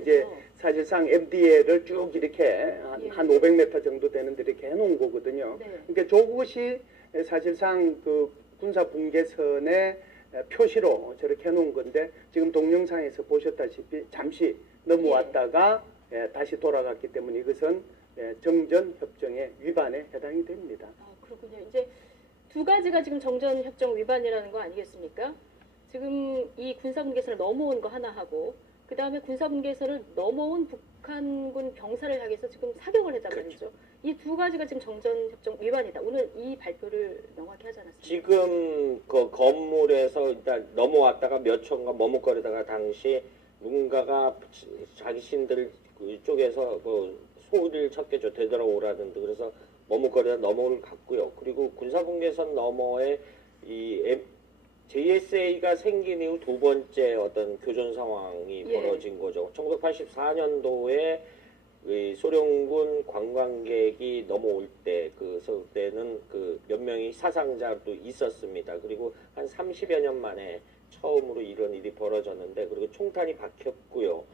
이제 사실상 MDL을 쭉 이렇게 한, 예. 한 500m 정도 되는데 이렇게 해놓은 거거든요. 네. 그러니까 저것이 사실상 그 군사 분계선의 표시로 저렇게 해놓은 건데 지금 동영상에서 보셨다시피 잠시 넘어왔다가 예, 다시 돌아갔기 때문에 이것은 예, 정전 협정의 위반에 해당이 됩니다. 아, 그렇군요. 이제 두 가지가 지금 정전 협정 위반이라는 거 아니겠습니까? 지금 이 군사 분계선을 넘어온 거 하나 하고 그 다음에 군사분계선을 넘어온 북한군 병사를 향해서 지금 사격을 했단 그렇죠. 말이죠. 이 두 가지가 지금 정전 협정 위반이다. 오늘 이 발표를 명확히 하지 않았습니까? 지금 그 건물에서 일단 넘어왔다가 몇 초인가 머뭇거리다가 당시 누군가가 자기 신들 쪽에서 그 소리를 쳤겠죠. 되돌아오라는 듯. 그래서 머뭇거리다 넘어를 갔고요. 그리고 군사분계선 너머에 이 JSA가 생긴 이후 두 번째 어떤 교전 상황이 예. 벌어진 거죠. 1984년도에 이 소련군 관광객이 넘어올 때, 그, 그때는 그 몇 명이 사상자도 있었습니다. 그리고 한 30여 년 만에 처음으로 이런 일이 벌어졌는데, 그리고 총탄이 박혔고요.